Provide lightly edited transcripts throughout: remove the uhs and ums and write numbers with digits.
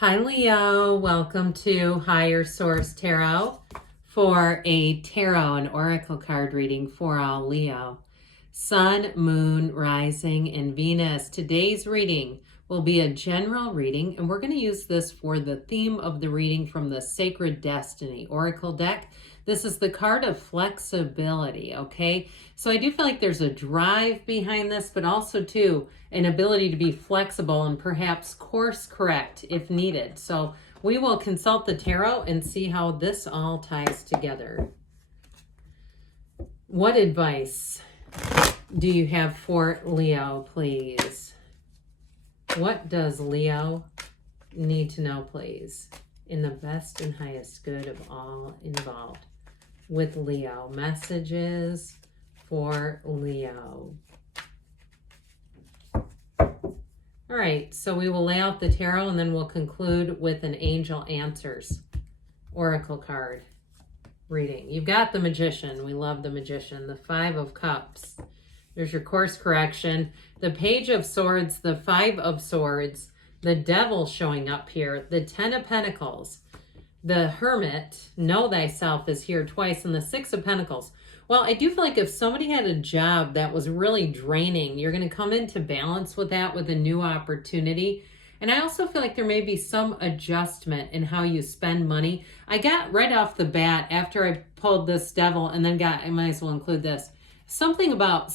Hi Leo, welcome to Higher Source Tarot for a tarot and oracle card reading for all Leo. Sun, Moon, Rising, and Venus. Today's reading will be a general reading, and we're going to use this for the theme of the reading from the Sacred Destiny Oracle deck. This is the card of flexibility, okay? So I do feel like there's a drive behind this, but also, too, an ability to be flexible and perhaps course correct if needed. So we will consult the tarot and see how this all ties together. What advice do you have for Leo, please? What does Leo need to know, please? In the best and highest good of all involved. With Leo, messages for Leo. All right, so we will lay out the tarot and then we'll conclude with an Angel Answers Oracle card reading. You've got the Magician. We love the Magician. The Five of Cups. There's your course correction. The Page of Swords, the Five of Swords, the Devil showing up here, the Ten of Pentacles, the Hermit, Know Thyself is here twice, and the Six of Pentacles. Well, I do feel like if somebody had a job that was really draining, you're going to come into balance with that with a new opportunity. And I also feel like there may be some adjustment in how you spend money. I got right off the bat after I pulled this Devil and then I might as well include this. Something about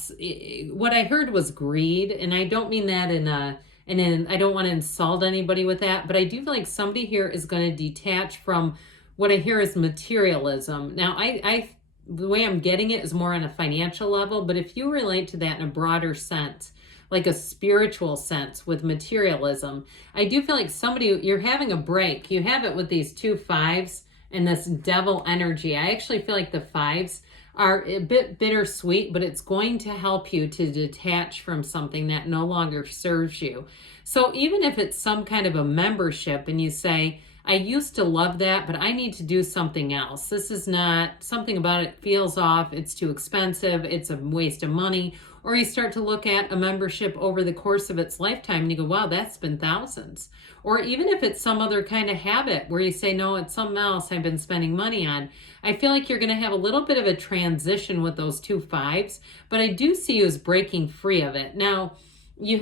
what I heard was greed. And I don't mean that I don't want to insult anybody with that, but I do feel like somebody here is going to detach from what I hear is materialism. Now, the way I'm getting it is more on a financial level, but if you relate to that in a broader sense, like a spiritual sense with materialism, I do feel like you're having a break. You have it with these two fives and this Devil energy. I actually feel like the fives are a bit bittersweet, but it's going to help you to detach from something that no longer serves you. So even if it's some kind of a membership and you say, I used to love that, but I need to do something else. This is not, something about it feels off, it's too expensive, it's a waste of money. Or you start to look at a membership over the course of its lifetime and you go, wow, that's been thousands. Or even if it's some other kind of habit where you say, no, it's something else I've been spending money on. I feel like you're going to have a little bit of a transition with those two fives, but I do see you as breaking free of it. Now, you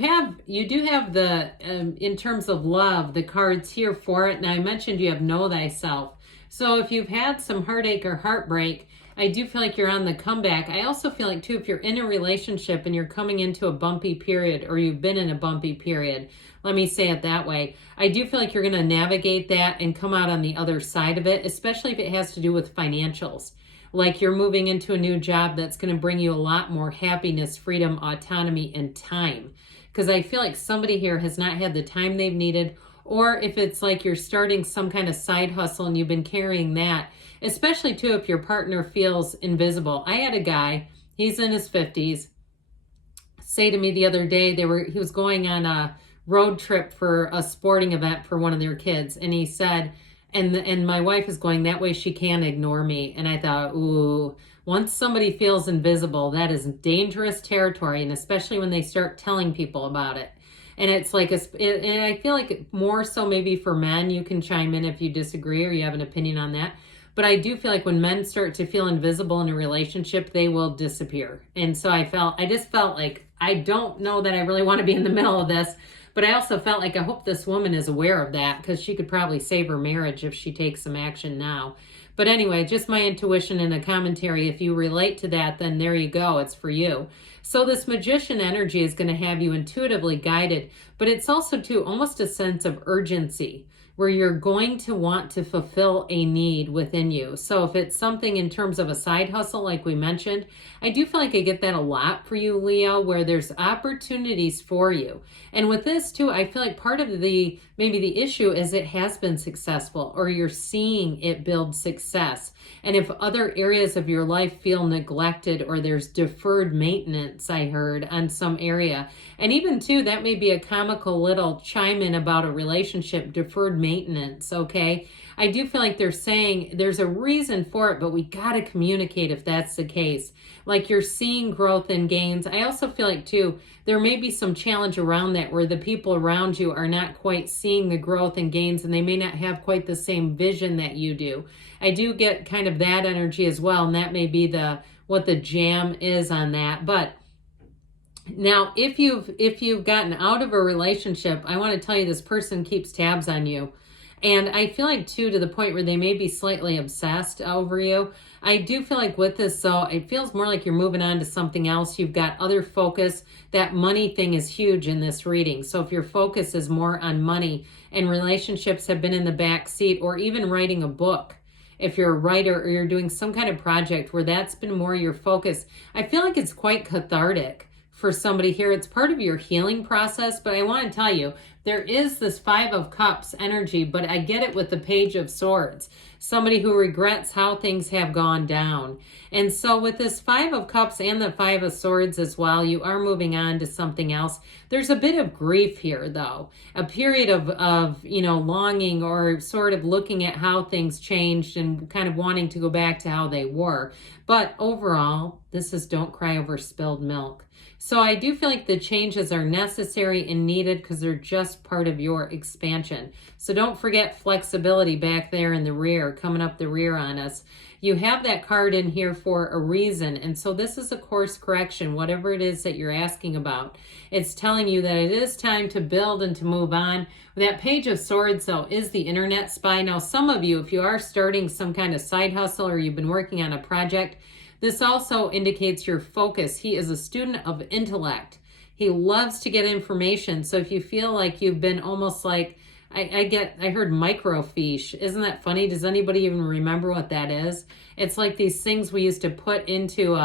do have the, in terms of love, the cards here for it. Now, I mentioned you have Know Thyself. So if you've had some heartache or heartbreak, I do feel like you're on the comeback. I also feel like, too, if you're in a relationship and you're coming into a bumpy period or you've been in a bumpy period, let me say it that way, I do feel like you're going to navigate that and come out on the other side of it, especially if it has to do with financials. Like you're moving into a new job that's going to bring you a lot more happiness, freedom, autonomy, and time. Because I feel like somebody here has not had the time they've needed, or if it's like you're starting some kind of side hustle and you've been carrying that, especially too if your partner feels invisible. I had a guy, he's in his 50s, say to me the other day, he was going on a road trip for a sporting event for one of their kids, and he said, and my wife is going, that way she can't ignore me. And I thought, ooh, once somebody feels invisible, that is dangerous territory, and especially when they start telling people about it. And it's like, and I feel like more so maybe for men, you can chime in if you disagree or you have an opinion on that. But I do feel like when men start to feel invisible in a relationship, they will disappear. And so I just felt like, I don't know that I really want to be in the middle of this, but I also felt like I hope this woman is aware of that, because she could probably save her marriage if she takes some action now. But anyway, just my intuition and a commentary. If you relate to that, then there you go. It's for you. So this Magician energy is going to have you intuitively guided, but it's also too almost a sense of urgency where you're going to want to fulfill a need within you. So if it's something in terms of a side hustle, like we mentioned, I do feel like I get that a lot for you, Leo, where there's opportunities for you. And with this too, I feel like part of maybe the issue is it has been successful, or you're seeing it build success. And if other areas of your life feel neglected or there's deferred maintenance, maintenance, I heard, on some area. And even too, that may be a comical little chime in about a relationship, deferred maintenance, okay? I do feel like they're saying there's a reason for it, but we got to communicate if that's the case. Like you're seeing growth and gains. I also feel like too, there may be some challenge around that where the people around you are not quite seeing the growth and gains, and they may not have quite the same vision that you do. I do get kind of that energy as well, and that may be what the jam is on that. But now if you've gotten out of a relationship, I want to tell you this person keeps tabs on you. And I feel like too, to the point where they may be slightly obsessed over you. I do feel like with this, though, it feels more like you're moving on to something else. You've got other focus. That money thing is huge in this reading. So if your focus is more on money and relationships have been in the back seat, or even writing a book, if you're a writer or you're doing some kind of project where that's been more your focus, I feel like it's quite cathartic for somebody here. It's part of your healing process, but I want to tell you, there is this 5 of Cups energy, but I get it with the Page of Swords. Somebody who regrets how things have gone down. And so with this 5 of Cups and the 5 of Swords as well, you are moving on to something else. There's a bit of grief here, though. A period of longing, or sort of looking at how things changed and kind of wanting to go back to how they were. But overall, this is don't cry over spilled milk. So I do feel like the changes are necessary and needed because they're just part of your expansion. So don't forget flexibility back there in the rear, coming up the rear on us. You have that card in here for a reason. And so this is a course correction, whatever it is that you're asking about. It's telling you that it is time to build and to move on. That Page of Swords, though, is the internet spy. Now, some of you, if you are starting some kind of side hustle or you've been working on a project, this also indicates your focus. He is a student of intellect. He loves to get information. So if you feel like you've been almost like, I heard microfiche. Isn't that funny? Does anybody even remember what that is? It's like these things we used to put into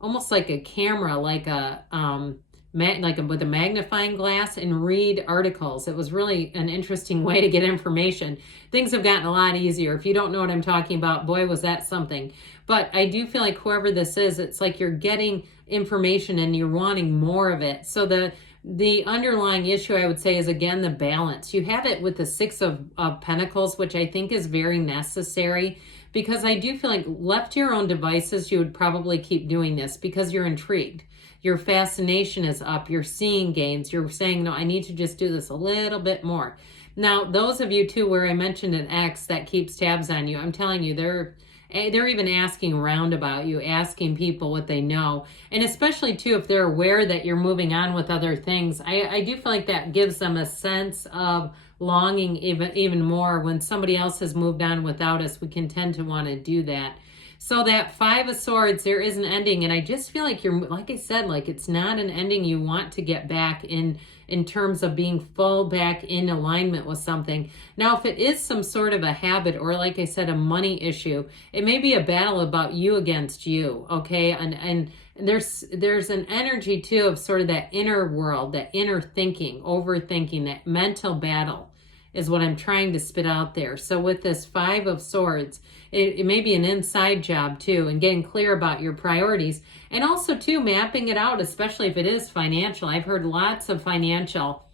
almost like a camera, like with a magnifying glass, and read articles. It was really an interesting way to get information. Things have gotten a lot easier. If you don't know what I'm talking about, boy, was that something. But I do feel like whoever this is, it's like you're getting information and you're wanting more of it. So the underlying issue, I would say, is again the balance. You have it with the 6 of Pentacles, which I think is very necessary, because I do feel like left to your own devices, you would probably keep doing this because you're intrigued. Your fascination is up. You're seeing gains. You're saying, no, I need to just do this a little bit more. Now, those of you too, where I mentioned an ex that keeps tabs on you, I'm telling you, they're even asking around about you, asking people what they know. And especially too, if they're aware that you're moving on with other things, I do feel like that gives them a sense of longing even more. When somebody else has moved on without us, we can tend to want to do that. So that 5 of Swords, there is an ending. And I just feel like you're, like I said, like it's not an ending you want to get back in terms of being full back in alignment with something. Now, if it is some sort of a habit, or like I said, a money issue, it may be a battle about you against you, okay? And there's an energy too of sort of that inner world, that inner thinking, overthinking, that mental battle is what I'm trying to spit out there. So with this 5 of Swords, it may be an inside job too, and getting clear about your priorities, and also too mapping it out, especially if it is financial. I've heard lots of financial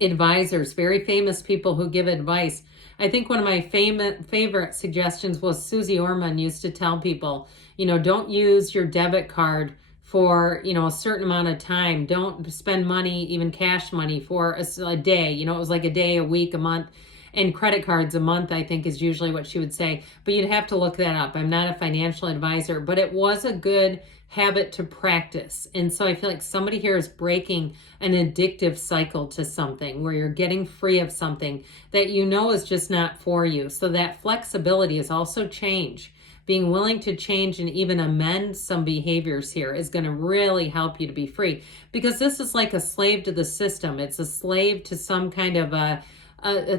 advisors, very famous people who give advice. I think one of my favorite suggestions was Susie Orman used to tell people, don't use your debit card for, a certain amount of time. Don't spend money, even cash money, for a day. It was like a day, a week, a month. And credit cards a month, I think, is usually what she would say. But you'd have to look that up. I'm not a financial advisor, but it was a good habit to practice. And so I feel like somebody here is breaking an addictive cycle to something where you're getting free of something that is just not for you. So that flexibility is also change. Being willing to change and even amend some behaviors here is going to really help you to be free, because this is like a slave to the system. It's a slave to some kind of a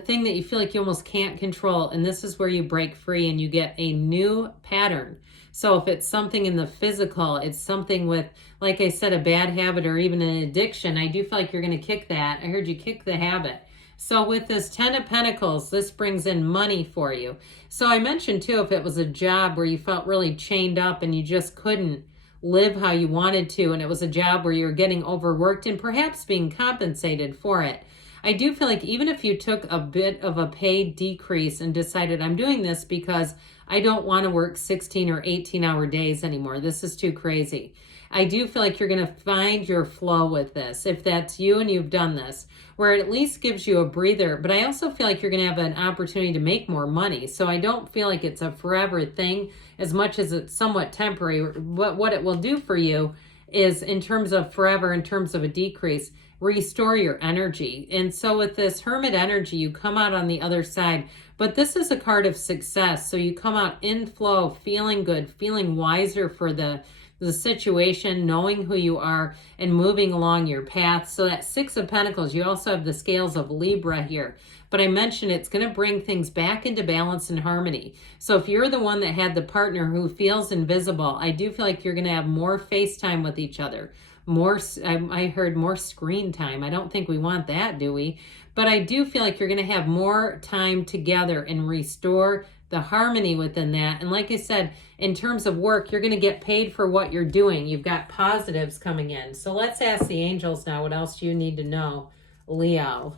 thing that you feel like you almost can't control. And this is where you break free and you get a new pattern. So if it's something in the physical, it's something with, like I said, a bad habit or even an addiction, I do feel like you're going to kick that. I heard you kick the habit. So with this 10 of Pentacles, this brings in money for you. So I mentioned too, if it was a job where you felt really chained up and you just couldn't live how you wanted to, and it was a job where you're getting overworked and perhaps being compensated for it. I do feel like even if you took a bit of a pay decrease and decided, I'm doing this because I don't want to work 16 or 18-hour days anymore, this is too crazy, I do feel like you're going to find your flow with this, if that's you and you've done this, where it at least gives you a breather. But I also feel like you're going to have an opportunity to make more money. So I don't feel like it's a forever thing as much as it's somewhat temporary. What it will do for you is, in terms of forever, in terms of a decrease, restore your energy. And so with this Hermit energy, you come out on the other side. But this is a card of success. So you come out in flow, feeling good, feeling wiser for the situation, knowing who you are, and moving along your path. So that Six of Pentacles, you also have the scales of Libra here. But I mentioned it's going to bring things back into balance and harmony. So if you're the one that had the partner who feels invisible, I do feel like you're going to have more FaceTime with each other. I heard more screen time. I don't think we want that, do we? But I do feel like you're going to have more time together and restore the harmony within that. And like I said, in terms of work, you're going to get paid for what you're doing. You've got positives coming in. So let's ask the angels now, what else do you need to know, Leo?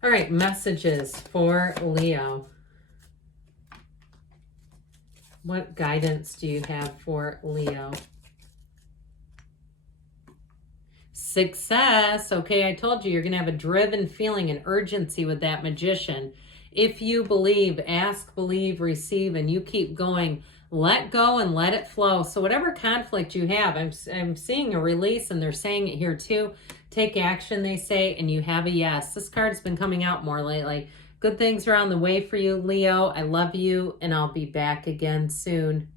All right, messages for Leo. What guidance do you have for Leo? Success. Okay, I told you, you're going to have a driven feeling and urgency with that Magician. If you believe, ask, believe, receive, and you keep going, let go and let it flow. So whatever conflict you have, I'm seeing a release, and they're saying it here too. Take action, they say, and you have a yes. This card's been coming out more lately. Good things are on the way for you, Leo. I love you, and I'll be back again soon.